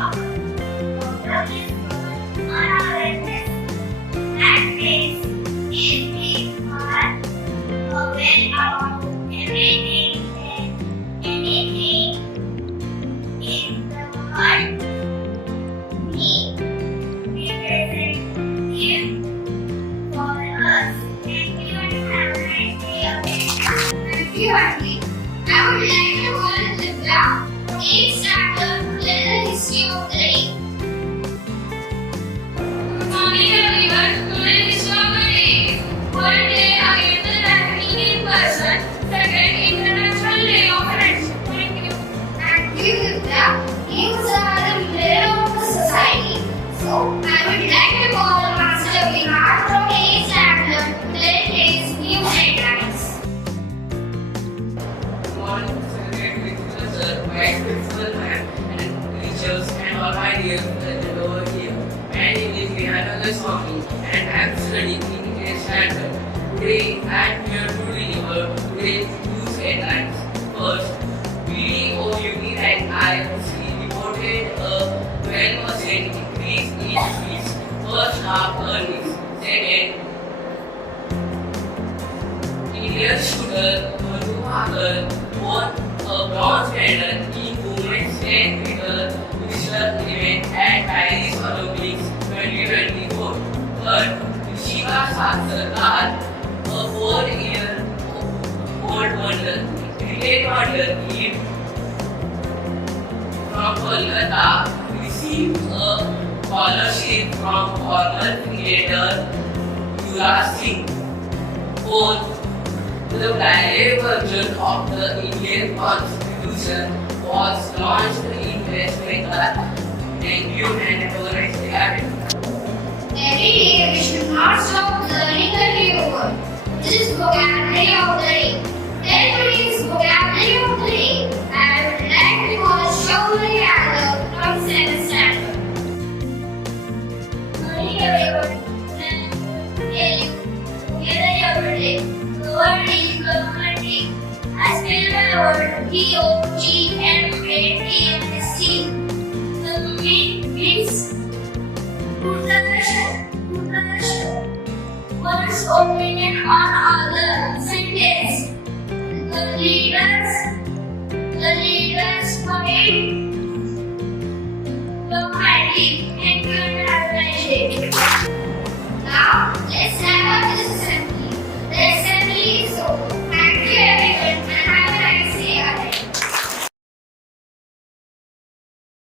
I would like to call Divya, 8th standard, to tell the history of the day. Good morning everyone. Today is our day. One day again the 19th person, second International Day of Friendship. Thank you. Thank you, Divya. You are the leader of the society. So I would like to call Master Vihat from 8th standard to tell his new headlines. Principal and teachers and all my dear friends over here. My name is Shraddha Swami and I am studying in 8th standard. Today I am here to deliver today's news headlines. First, BDOUT and IMC reported a 12% increase in its first half earnings. Second, Indian shooter Manu Bhagat won a bronze medal in women's 10 meter pistol event at Paris Olympics 2024. Third, Shika Sarkar, a 4-year-old cricket wonder kid from Kolkata, received a scholarship from former cricketer Yuvraj Singh. Fourth, the Braille version of the Indian Constitution was launched in West Bengal. Thank you and have a nice day. Every day we should not stop learning the new word. This is vocabulary of the day. Then today's vocabulary of the day, I would like to call Shraddha from 7th standard. Good morning everyone. I will tell you together every day. The word is government. I spell the word D-O-G-M-A-T-S-C. The means one's opinion on other sentence. The leaders commit dogmatic.